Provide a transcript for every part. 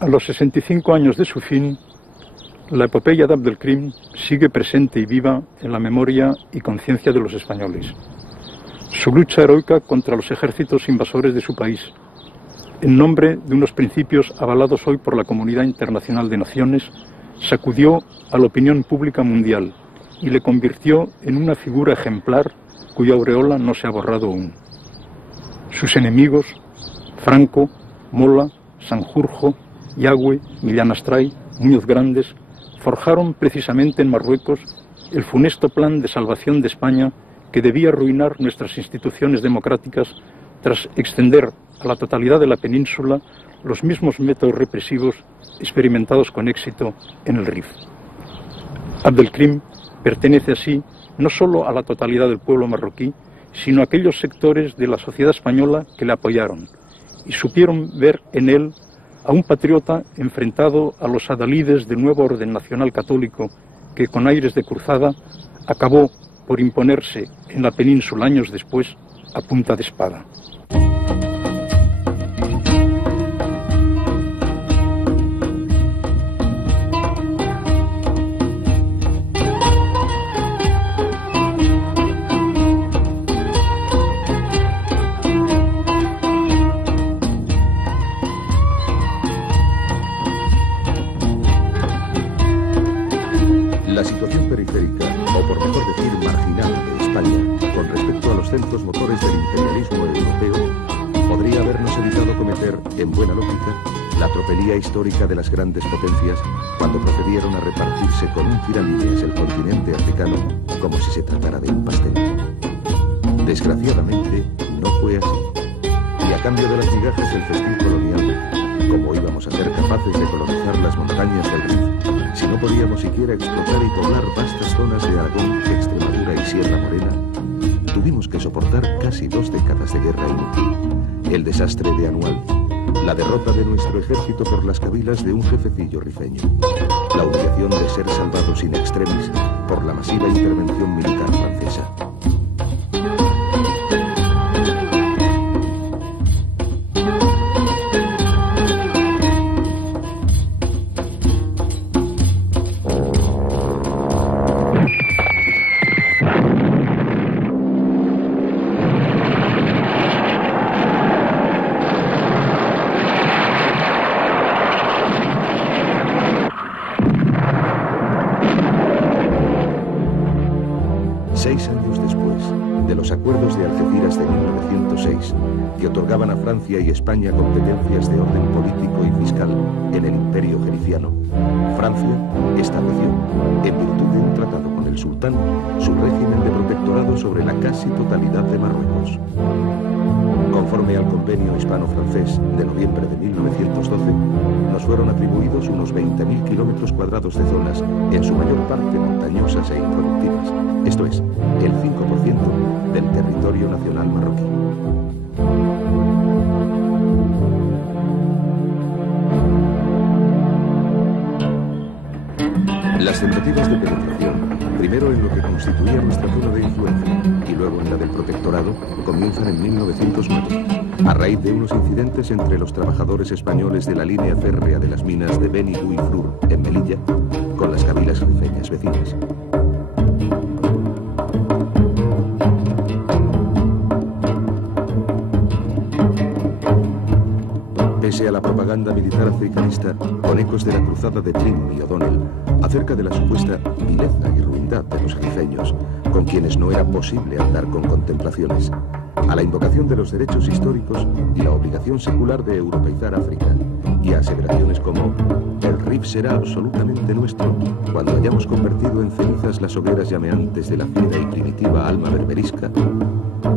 A los 65 años de su fin, la epopeya de Abdelkrim sigue presente y viva en la memoria y conciencia de los españoles. Su lucha heroica contra los ejércitos invasores de su país, en nombre de unos principios avalados hoy por la comunidad internacional de naciones, sacudió a la opinión pública mundial y le convirtió en una figura ejemplar cuya aureola no se ha borrado aún. Sus enemigos, Franco, Mola, Sanjurjo, Yagüe, Millán Astray, Muñoz Grandes, forjaron precisamente en Marruecos el funesto plan de salvación de España que debía arruinar nuestras instituciones democráticas tras extender a la totalidad de la península los mismos métodos represivos experimentados con éxito en el Rif. Abdelkrim pertenece así no solo a la totalidad del pueblo marroquí, sino a aquellos sectores de la sociedad española que le apoyaron y supieron ver en él a un patriota enfrentado a los adalides del nuevo orden nacional católico que, con aires de cruzada, acabó por imponerse en la península años después a punta de espada. La situación periférica, o por mejor decir marginal, de España con respecto a los centros motores del imperialismo europeo podría habernos evitado cometer, en buena lógica, la tropelía histórica de las grandes potencias cuando procedieron a repartirse con un tiralíneas el continente africano como si se tratara de un pastel. Desgraciadamente, no fue así. Y a cambio de las migajas del festín colonial, ¿cómo íbamos a ser capaces de colonizar las montañas del Rif si no podíamos siquiera explotar y poblar vastas zonas de Aragón, Extremadura y Sierra Morena? Tuvimos que soportar casi 2 décadas de guerra inútil, el desastre de Anual, la derrota de nuestro ejército por las cabilas de un jefecillo rifeño, la humillación de ser salvados in extremis por la masiva intervención militar francesa. Que otorgaban a Francia y España competencias de orden político y fiscal en el imperio gericiano, Francia estableció, en virtud de un tratado con el sultán, su régimen de protectorado sobre la casi totalidad de Marruecos. Conforme al convenio hispano-francés de noviembre de 1912, nos fueron atribuidos unos 20.000 kilómetros cuadrados de zonas, en su mayor parte montañosas e improductivas, esto es, el 5% del territorio nacional marroquí. Las tentativas de penetración primero en lo que constituía nuestra zona de influencia y luego en la del protectorado, comienzan en 1909, a raíz de unos incidentes entre los trabajadores españoles de la línea férrea de las minas de Beni y Flur, en Melilla, con las cabilas rifeñas vecinas. Pese a la propaganda militar africanista, con ecos de la cruzada de Trim y O'Donnell, acerca de la supuesta vileza y ruindad de los rifeños, con quienes no era posible andar con contemplaciones, a la invocación de los derechos históricos y la obligación secular de europeizar África, y a aseveraciones como «El Rif será absolutamente nuestro cuando hayamos convertido en cenizas las hogueras llameantes de la fiera y primitiva alma berberisca»,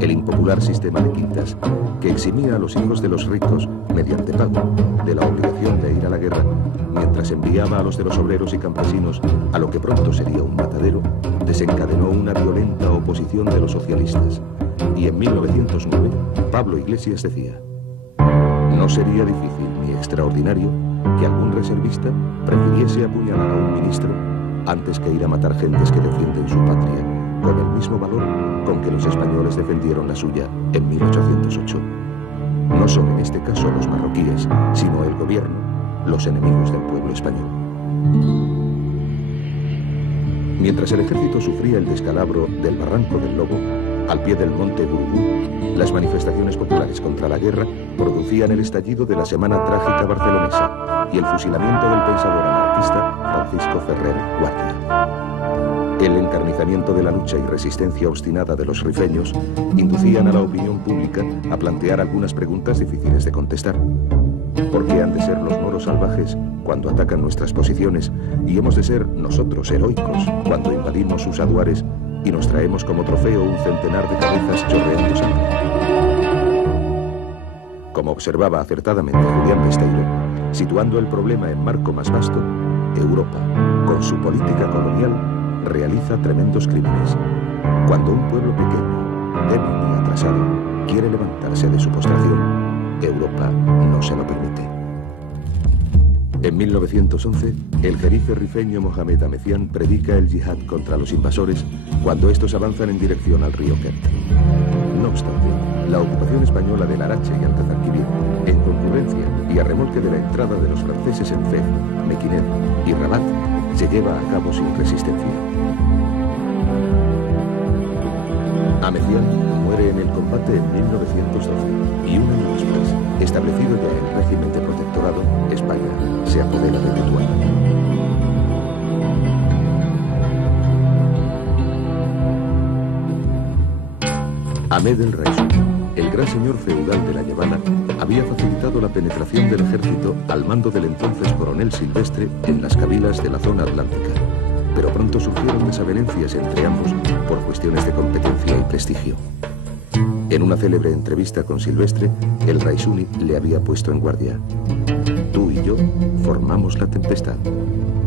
el impopular sistema de quintas, que eximía a los hijos de los ricos, mediante pago, de la obligación de ir a la guerra, mientras enviaba a los de los obreros y campesinos a lo que pronto sería un matadero, desencadenó una violenta oposición de los socialistas. Y en 1909, Pablo Iglesias decía: «No sería difícil ni extraordinario que algún reservista prefiriese apuñalar a un ministro antes que ir a matar gentes que defienden su patria, con el mismo valor con que los españoles defendieron la suya en 1808. No son en este caso los marroquíes, sino el gobierno, los enemigos del pueblo español». Mientras el ejército sufría el descalabro del Barranco del Lobo, al pie del monte Gurugú, las manifestaciones populares contra la guerra producían el estallido de la Semana Trágica barcelonesa y el fusilamiento del pensador anarquista Francisco Ferrer Guardia. El encarnizamiento de la lucha y resistencia obstinada de los rifeños inducían a la opinión pública a plantear algunas preguntas difíciles de contestar. ¿Por qué han de ser los moros salvajes cuando atacan nuestras posiciones y hemos de ser nosotros heroicos cuando invadimos sus aduares y nos traemos como trofeo un centenar de cabezas chorreando sangre? Como observaba acertadamente Julián Besteiro, situando el problema en marco más vasto, Europa, con su política colonial, realiza tremendos crímenes. Cuando un pueblo pequeño, débil y atrasado, quiere levantarse de su postración, Europa no se lo permite. En 1911, el jerife rifeño Mohamed Amecián predica el yihad contra los invasores cuando estos avanzan en dirección al río Kent. No obstante, la ocupación española del Larache y Alcazarquivir, en concurrencia y a remolque de la entrada de los franceses en Fez, Mequinet y Rabat, se lleva a cabo sin resistencia. Amecián muere en el combate en 1912 y un año después, establecido ya el régimen de protectorado, España se apodera de Tetuán. Ahmed el Raisuni, el gran señor feudal de la Yavana, había facilitado la penetración del ejército al mando del entonces coronel Silvestre en las cabilas de la zona atlántica, pero pronto surgieron desavenencias entre ambos por cuestiones de competencia y prestigio. En una célebre entrevista con Silvestre, el Raisuni le había puesto en guardia: «Tú y yo formamos la tempestad.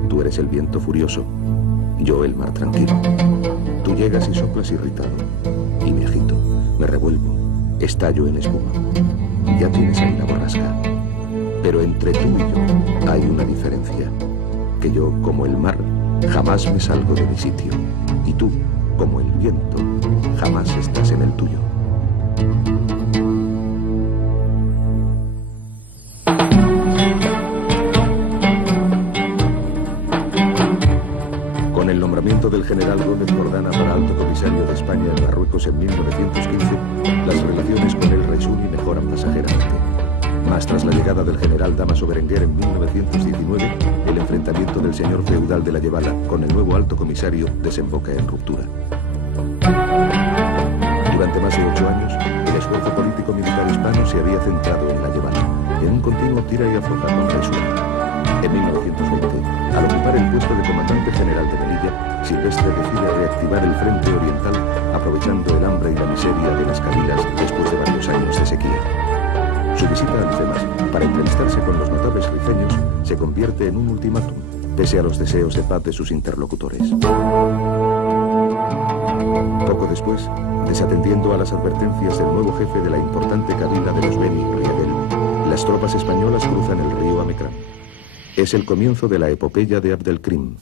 Tú eres el viento furioso, yo el mar tranquilo. Tú llegas y soplas irritado, y me agito, me revuelvo, estallo en espuma. Ya tienes ahí la borrasca. Pero entre tú y yo hay una diferencia, que yo, como el mar, jamás me salgo de mi sitio, y tú, como el viento, jamás estás en el tuyo». Con el nombramiento del general Gómez Jordana para alto comisario de España en Marruecos en 1915, las relaciones con el Raisuni mejoran pasajeramente. Mas tras la llegada del general Dámaso Berenguer en 1919, el enfrentamiento del señor feudal de la Yebala con el nuevo alto comisario desemboca en ruptura. Durante más de 8 años, el esfuerzo político-militar hispano se había centrado en la Yebala, en un continuo tira y afloja con Raisuni. En 1920, al ocupar el puesto de comandante general de Melilla, Silvestre decide reactivar el frente oriental, aprovechando el hambre y la miseria de las cabilas después de varios años de sequía. Su visita a Alfemas, para entrevistarse con los notables rifeños, se convierte en un ultimátum, pese a los deseos de paz de sus interlocutores. Poco después, desatendiendo a las advertencias del nuevo jefe de la importante cabila de los Beni Riedel, las tropas españolas cruzan el río Amecrán. Es el comienzo de la epopeya de Abdelkrim.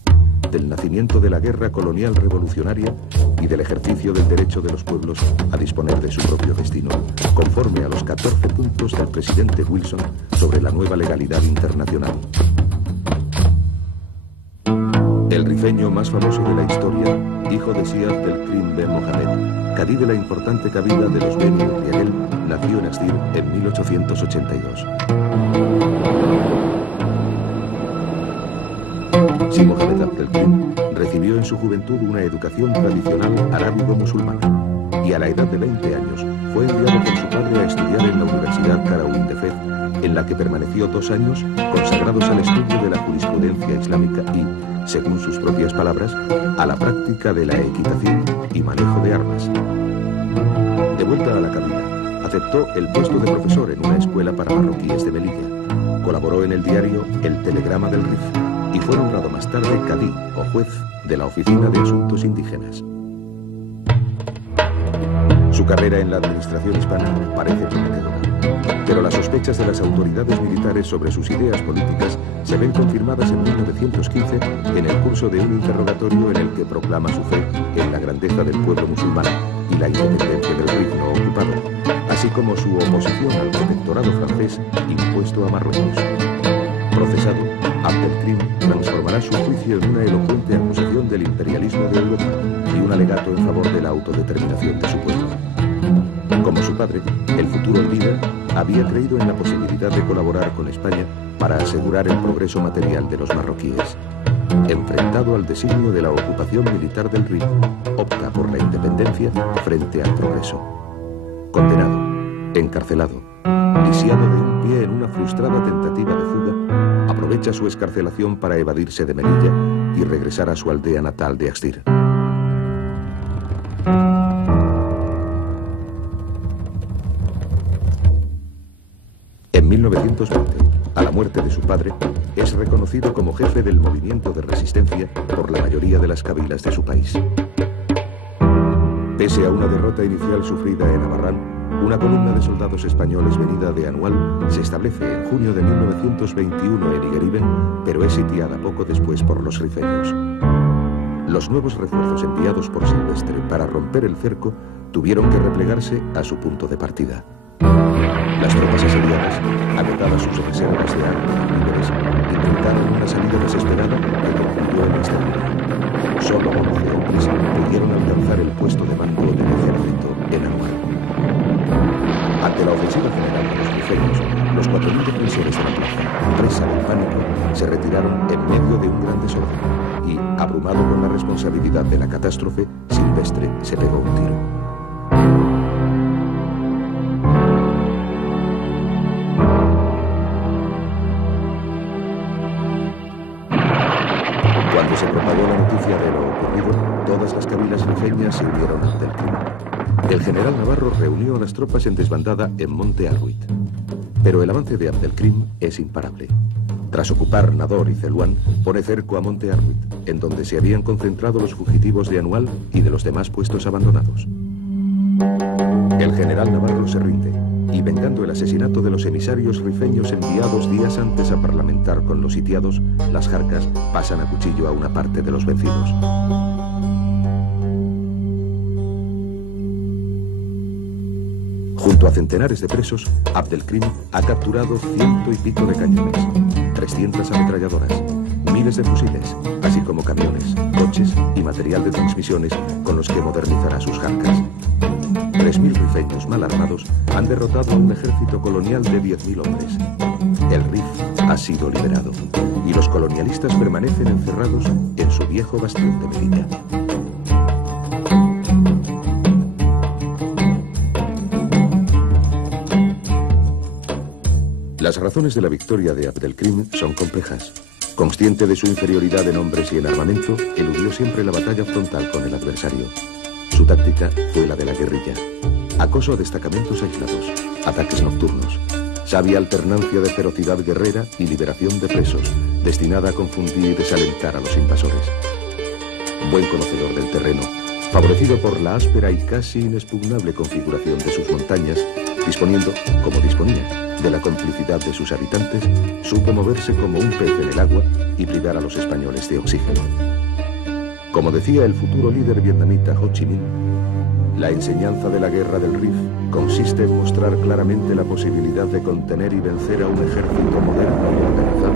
del nacimiento de la guerra colonial revolucionaria y del ejercicio del derecho de los pueblos a disponer de su propio destino, conforme a los 14 puntos del presidente Wilson sobre la nueva legalidad internacional. El rifeño más famoso de la historia, hijo de Sir Abdelkrim Ben Mohamed, cadí de la importante cabila de los Beni Riegel, nació en Astir en 1882. Si Mohamed Abdelkrim recibió en su juventud una educación tradicional arábigo-musulmana y a la edad de 20 años fue enviado por su padre a estudiar en la Universidad Qarawin de Fez, en la que permaneció 2 años consagrados al estudio de la jurisprudencia islámica y, según sus propias palabras, a la práctica de la equitación y manejo de armas. De vuelta a la cabila, aceptó el puesto de profesor en una escuela para marroquíes de Melilla. Colaboró en el diario El Telegrama del Rif y fue nombrado más tarde cadí o juez de la Oficina de Asuntos Indígenas. Su carrera en la administración hispana parece prometedora, pero las sospechas de las autoridades militares sobre sus ideas políticas se ven confirmadas en 1915 en el curso de un interrogatorio en el que proclama su fe en la grandeza del pueblo musulmán y la independencia del Rif no ocupado, así como su oposición al protectorado francés impuesto a Marruecos. Procesado, Abdelkrim transformará su juicio en una elocuente acusación del imperialismo de Europa y un alegato en favor de la autodeterminación de su pueblo. Como su padre, el futuro líder había creído en la posibilidad de colaborar con España para asegurar el progreso material de los marroquíes. Enfrentado al designio de la ocupación militar del Rif, opta por la independencia frente al progreso. Condenado, encarcelado, lisiado de un pie en una frustrada tentativa de fuga, aprovecha su excarcelación para evadirse de Melilla y regresar a su aldea natal de Astir. En 1920, a la muerte de su padre, es reconocido como jefe del movimiento de resistencia por la mayoría de las cabilas de su país. Pese a una derrota inicial sufrida en Amarrán, una columna de soldados españoles venida de Anual se establece en junio de 1921 en Igueriben, pero es sitiada poco después por los rifeños. Los nuevos refuerzos enviados por Silvestre para romper el cerco tuvieron que replegarse a su punto de partida. Las tropas asediadas, agotadas sus reservas de armas y víveres, intentaron una salida desesperada que concluyó en la exterminio. Solo 11 hombres pudieron alcanzar el puesto de mando del ejército en Anual. Ante la ofensiva general de los rifeños, los 4.000 defensores de la plaza, presa del pánico, se retiraron en medio de un gran desorden y, abrumado con la responsabilidad de la catástrofe, Silvestre se pegó un tiro. Cuando se propagó la noticia de lo ocurrido, todas las cabilas rifeñas se unieron ante el crimen. El general Navarro reunió a las tropas en desbandada en Monte Arruit. Pero el avance de Abdelkrim es imparable. Tras ocupar Nador y Zeluán, pone cerco a Monte Arruit, en donde se habían concentrado los fugitivos de Anual y de los demás puestos abandonados. El general Navarro se rinde y, vengando el asesinato de los emisarios rifeños enviados días antes a parlamentar con los sitiados, las jarcas pasan a cuchillo a una parte de los vencidos. Junto a centenares de presos, Abdelkrim ha capturado 100 y pico de cañones, 300 ametralladoras, miles de fusiles, así como camiones, coches y material de transmisiones con los que modernizará sus jarcas. 3.000 rifeños mal armados han derrotado a un ejército colonial de 10.000 hombres. El Rif ha sido liberado y los colonialistas permanecen encerrados en su viejo bastión de Melilla. Las razones de la victoria de Abdelkrim son complejas. Consciente de su inferioridad en hombres y en armamento, eludió siempre la batalla frontal con el adversario. Su táctica fue la de la guerrilla. Acoso a destacamentos aislados, ataques nocturnos, sabia alternancia de ferocidad guerrera y liberación de presos, destinada a confundir y desalentar a los invasores. Buen conocedor del terreno, favorecido por la áspera y casi inexpugnable configuración de sus montañas, disponiendo, como disponía, de la complicidad de sus habitantes, supo moverse como un pez en el agua y privar a los españoles de oxígeno. Como decía el futuro líder vietnamita Ho Chi Minh, la enseñanza de la guerra del Rif consiste en mostrar claramente la posibilidad de contener y vencer a un ejército moderno y organizado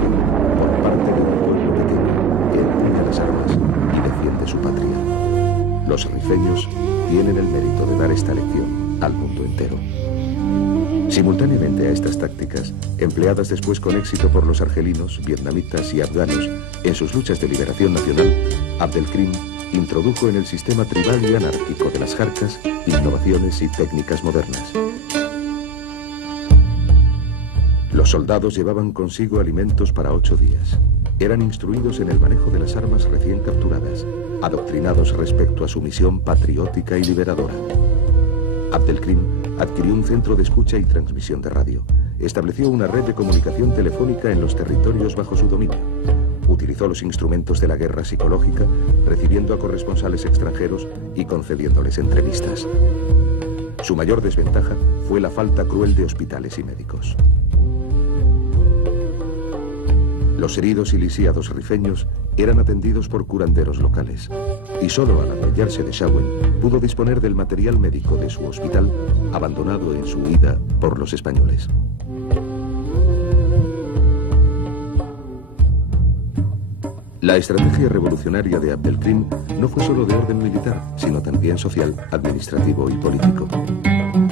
por parte de un pueblo pequeño que empuña las armas y defiende su patria. Los rifeños tienen el mérito de dar esta lección al mundo entero. Simultáneamente a estas tácticas, empleadas después con éxito por los argelinos, vietnamitas y afganos en sus luchas de liberación nacional, Abdelkrim introdujo en el sistema tribal y anárquico de las Jarcas innovaciones y técnicas modernas. Los soldados llevaban consigo alimentos para 8 días. Eran instruidos en el manejo de las armas recién capturadas, adoctrinados respecto a su misión patriótica y liberadora. Abdelkrim adquirió un centro de escucha y transmisión de radio. Estableció una red de comunicación telefónica en los territorios bajo su dominio. Utilizó los instrumentos de la guerra psicológica, recibiendo a corresponsales extranjeros y concediéndoles entrevistas. Su mayor desventaja fue la falta cruel de hospitales y médicos. Los heridos y lisiados rifeños eran atendidos por curanderos locales, y solo al adueñarse de Shawen pudo disponer del material médico de su hospital, abandonado en su huida por los españoles. La estrategia revolucionaria de Abdelkrim no fue solo de orden militar, sino también social, administrativo y político.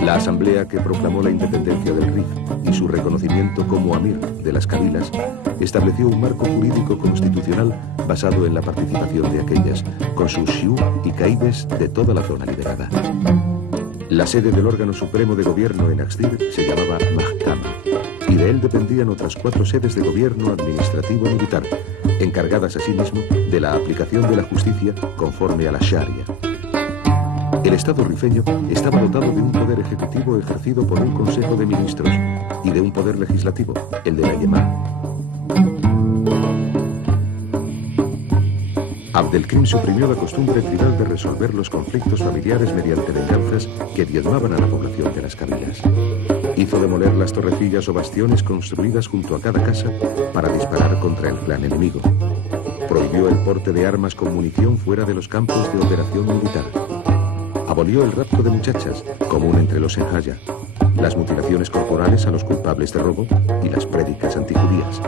La asamblea que proclamó la independencia del Rif y su reconocimiento como Amir de las Kabilas estableció un marco jurídico constitucional basado en la participación de aquellas, con sus shiú y caibes de toda la zona liberada. La sede del órgano supremo de gobierno en Axdir se llamaba Mahkama, y de él dependían otras 4 sedes de gobierno administrativo y militar, encargadas asimismo de la aplicación de la justicia conforme a la Sharia. El Estado rifeño estaba dotado de un poder ejecutivo ejercido por un consejo de ministros y de un poder legislativo, el de la Yemá. Abdelkrim suprimió la costumbre tribal de resolver los conflictos familiares mediante venganzas que diezmaban a la población de las Kabilas. Hizo demoler las torrecillas o bastiones construidas junto a cada casa para disparar contra el clan enemigo. Prohibió el porte de armas con munición fuera de los campos de operación militar. Abolió el rapto de muchachas, común entre los enjaya, las mutilaciones corporales a los culpables de robo y las prédicas antijudías.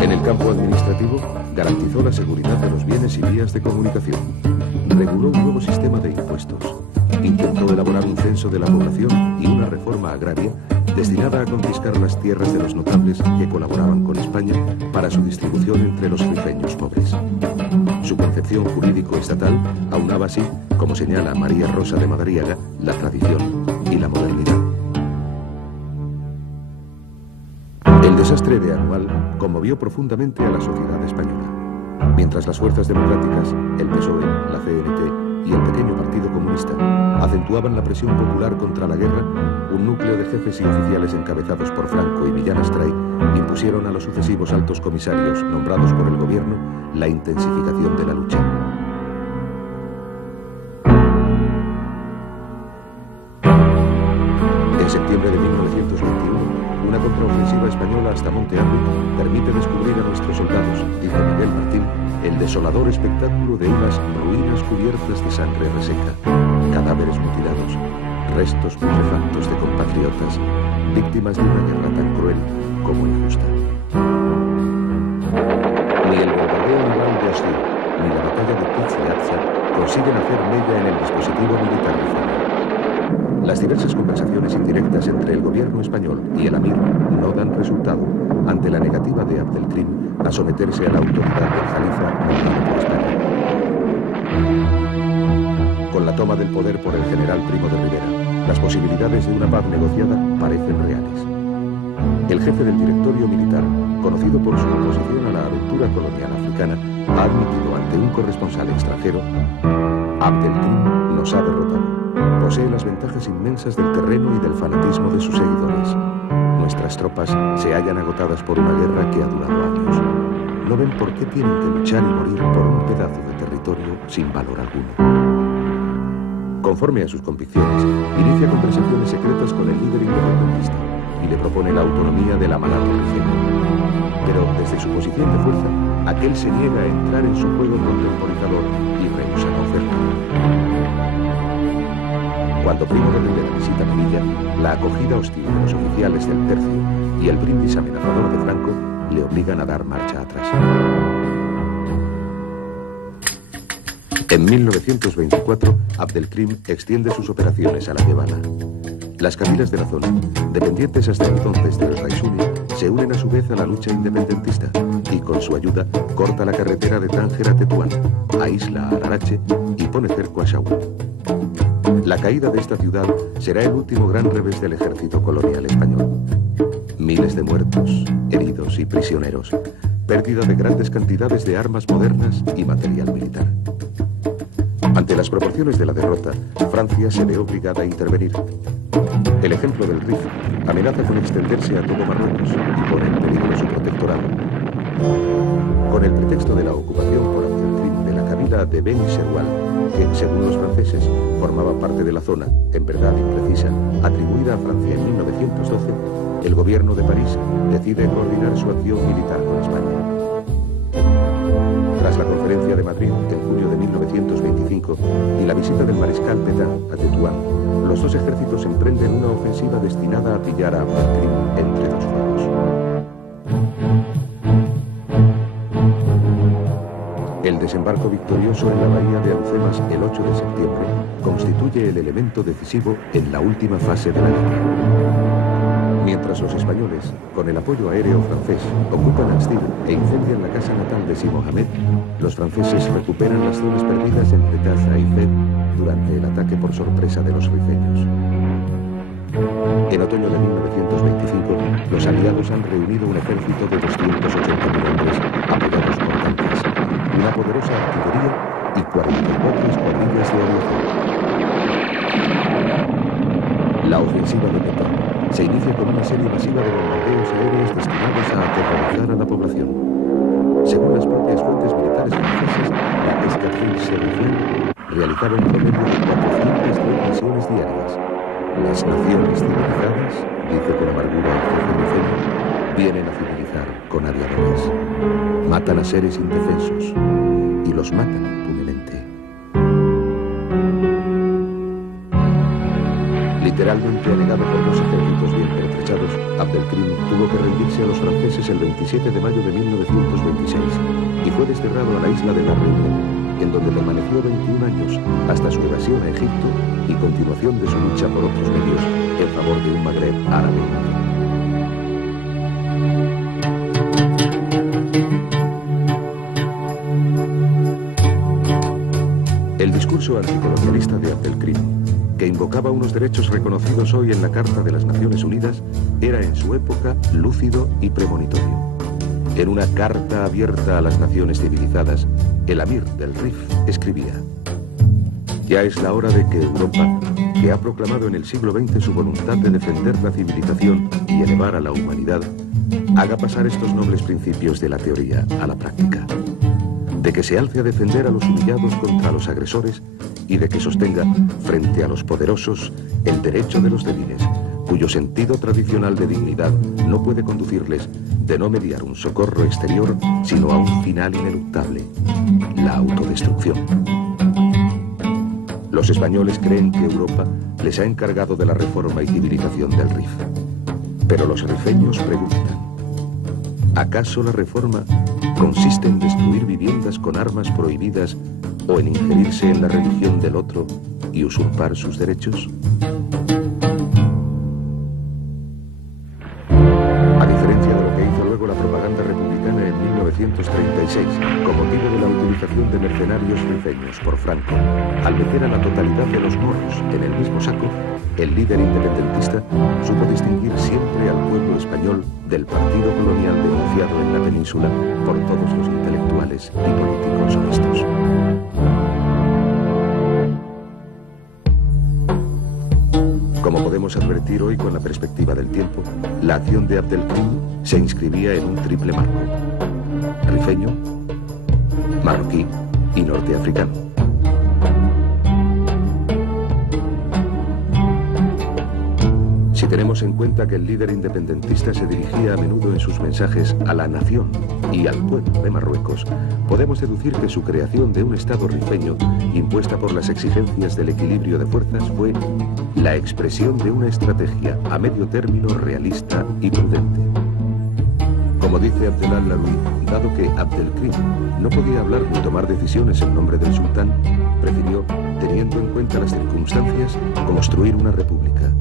En el campo administrativo, garantizó la seguridad de los bienes y vías de comunicación. Reguló un nuevo sistema de impuestos. Intentó elaborar un censo de la población y una reforma agraria destinada a confiscar las tierras de los notables que colaboraban con España para su distribución entre los rifeños pobres. Su concepción jurídico-estatal aunaba así, como señala María Rosa de Madariaga, la tradición y la modernidad. El desastre de Anual conmovió profundamente a la sociedad española. Mientras las fuerzas democráticas, el PSOE, la CNT y el pequeño Partido Comunista acentuaban la presión popular contra la guerra, un núcleo de jefes y oficiales encabezados por Franco y Millán Astray impusieron a los sucesivos altos comisarios nombrados por el gobierno la intensificación de la lucha. En septiembre de 1921, una contraofensiva española hasta Monte Arruc permite descubrir a nuestros soldados, dice Miguel Martín, el desolador espectáculo de unas ruinas cubiertas de sangre reseca, cadáveres mutilados, restos putrefactos de compatriotas, víctimas de una guerra tan cruel como injusta. Ni el bombardeo naval de Ashdir, ni la batalla de Pitz-Leatza consiguen hacer mella en el dispositivo militar rifeño. Las diversas conversaciones indirectas entre el gobierno español y el Amir no dan resultado ante la negativa de Abdelkrim a someterse a la autoridad del Jalifa nombrado por España. Con la toma del poder por el general Primo de Rivera, las posibilidades de una paz negociada parecen reales. El jefe del directorio militar, conocido por su oposición a la aventura colonial africana, ha admitido ante un corresponsal extranjero: Abdelkrim nos ha derrotado. Posee las ventajas inmensas del terreno y del fanatismo de sus seguidores. Nuestras tropas se hallan agotadas por una guerra que ha durado años. ¿No ven por qué tienen que luchar y morir por un pedazo de territorio sin valor alguno? Conforme a sus convicciones, inicia conversaciones secretas con el líder independentista y le propone la autonomía del Amanato rifeño. Pero desde su posición de fuerza, aquel se niega a entrar en su juego contemporizador y rehúsa la oferta. Cuando Primo de Rivera visita Melilla, la acogida hostil de los oficiales del Tercio y el brindis amenazador de Franco le obligan a dar marcha atrás. En 1924, Abdelkrim extiende sus operaciones a la Llevana. Las cabilas de la zona, dependientes hasta entonces del Raisuni, se unen a su vez a la lucha independentista y con su ayuda corta la carretera de Tánger a Tetuán, aísla a Larache y pone cerco a Saúl. La caída de esta ciudad será el último gran revés del ejército colonial español. Miles de muertos, heridos y prisioneros, pérdida de grandes cantidades de armas modernas y material militar. Ante las proporciones de la derrota, Francia se ve obligada a intervenir. El ejemplo del Rif amenaza con extenderse a todo Marruecos y pone en peligro su protectorado. Con el pretexto de la ocupación por Abdelkrim de la cabila de Beni Serwal, que, según los franceses, formaba parte de la zona, en verdad imprecisa, atribuida a Francia en 1912, el gobierno de París decide coordinar su acción militar con España. Tras la conferencia de Madrid en junio de 1925 y la visita del mariscal Pétain a Tetuán, los dos ejércitos emprenden una ofensiva destinada a pillar a Abdelkrim entre dos fuegos. El desembarco victorioso en la bahía de Alhucemas el 8 de septiembre constituye el elemento decisivo en la última fase de la guerra. Mientras los españoles, con el apoyo aéreo francés, ocupan Astir e incendian la casa natal de Si Mohamed, los franceses recuperan las zonas perdidas entre Taza y Fez durante el ataque por sorpresa de los rifeños. En otoño de 1925, los aliados han reunido un ejército de 280.000 hombres, apoyados por tanques, una poderosa artillería y 44 escuadrillas de aviación. La ofensiva de Pétain se inicia con una serie masiva de bombardeos aéreos destinados a aterrorizar a la población. Según las propias fuentes militares francesas, la Escadrille Serrafin realizaba un promedio de 400 misiones diarias. Las naciones civilizadas, dice con amargura el jefe rifeño, vienen a civilizar con aviadores. Matan a seres indefensos y los matan impunemente. Literalmente anegado por dos ejércitos bien pertrechados, Abdelkrim tuvo que rendirse a los franceses el 27 de mayo de 1926 y fue desterrado a la isla de la Reunión, en donde permaneció 21 años hasta su evasión a Egipto y continuación de su lucha por otros medios en favor de un Magreb árabe. El discurso anticolonialista de Abdelkrim, que invocaba unos derechos reconocidos hoy en la Carta de las Naciones Unidas, era en su época lúcido y premonitorio. En una carta abierta a las naciones civilizadas, el Amir del Rif escribía: ya es la hora de que Europa, que ha proclamado en el siglo XX su voluntad de defender la civilización y elevar a la humanidad, haga pasar estos nobles principios de la teoría a la práctica. De que se alce a defender a los humillados contra los agresores y de que sostenga, frente a los poderosos, el derecho de los débiles, cuyo sentido tradicional de dignidad no puede conducirles de no mediar un socorro exterior, sino a un final ineluctable, la autodestrucción. Los españoles creen que Europa les ha encargado de la reforma y civilización del Rif. Pero los rifeños preguntan: ¿acaso la reforma consiste en destruir viviendas con armas prohibidas o en injerirse en la religión del otro y usurpar sus derechos? A diferencia de lo que hizo luego la propaganda republicana en 1936, con motivo de la utilización de mercenarios rifeños por Franco, al meter a la totalidad de los moros en el mismo saco, el líder independentista supo distinguir siempre al pueblo español del partido colonial denunciado en la península por todos los intelectuales y políticos honestos. Como podemos advertir hoy con la perspectiva del tiempo, la acción de Abdelkrim se inscribía en un triple marco: rifeño, marroquí y norteafricano. Si tenemos en cuenta que el líder independentista se dirigía a menudo en sus mensajes a la nación y al pueblo de Marruecos, podemos deducir que su creación de un Estado rifeño, impuesta por las exigencias del equilibrio de fuerzas, fue la expresión de una estrategia a medio término realista y prudente. Como dice Abdel-al-Laroui, dado que Abdelkrim no podía hablar ni tomar decisiones en nombre del sultán, prefirió, teniendo en cuenta las circunstancias, construir una república,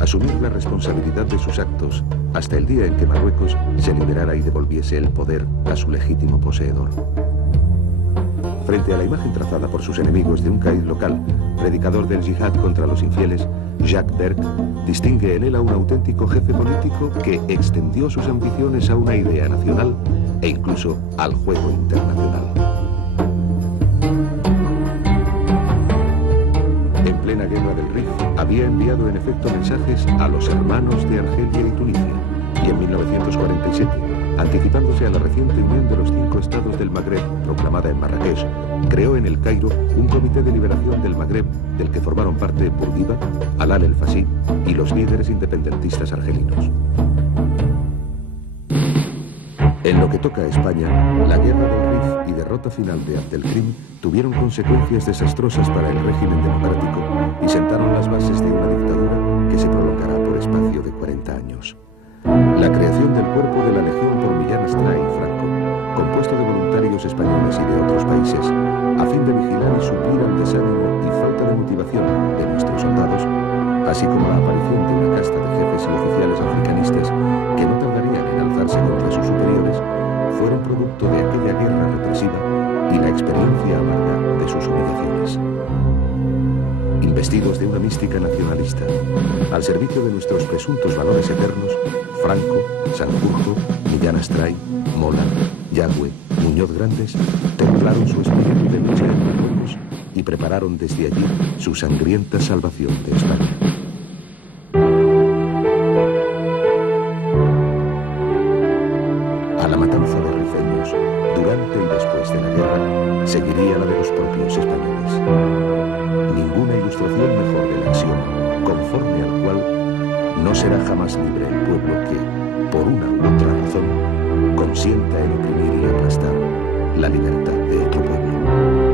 asumir la responsabilidad de sus actos hasta el día en que Marruecos se liberara y devolviese el poder a su legítimo poseedor. Frente a la imagen trazada por sus enemigos de un caid local, predicador del yihad contra los infieles, Jacques Berck distingue en él a un auténtico jefe político que extendió sus ambiciones a una idea nacional e incluso al juego internacional. En plena guerra del Rif, había enviado en efecto mensajes a los hermanos de Argelia y Tunisia, y en 1947, anticipándose a la reciente unión de los 5 estados del Magreb, proclamada en Marrakech, creó en el Cairo un comité de liberación del Magreb del que formaron parte Bourguiba, Alal el-Fassi y los líderes independentistas argelinos. En lo que toca a España, la guerra del Rif y derrota final de Abdelkrim tuvieron consecuencias desastrosas para el régimen democrático y sentaron las bases de una dictadura que se prolongará por espacio de 40 años. La creación del cuerpo de la Legión por Millán Astray y Franco, compuesto de voluntarios españoles y de otros países, a fin de vigilar y suplir al desánimo y falta de motivación de nuestros soldados, así como la aparición de una casta de jefes y oficiales africanistas que no tardarían en alzarse contra sus superiores, fueron producto de aquella guerra represiva y la experiencia amarga de sus humillaciones. Investidos de una mística nacionalista, al servicio de nuestros presuntos valores eternos, Franco, Sanjurjo, Millán Astray, Mola, Yagüe, Muñoz Grandes templaron su espíritu de lucha en Marruecos y prepararon desde allí su sangrienta salvación de España. A la matanza de rifeños, durante y después de la guerra, seguiría la de los propios españoles. Ninguna ilustración mejor del axioma, conforme al cual no será jamás libre el pueblo que, por una u otra razón, consienta en oprimir y aplastar la libertad de otro pueblo.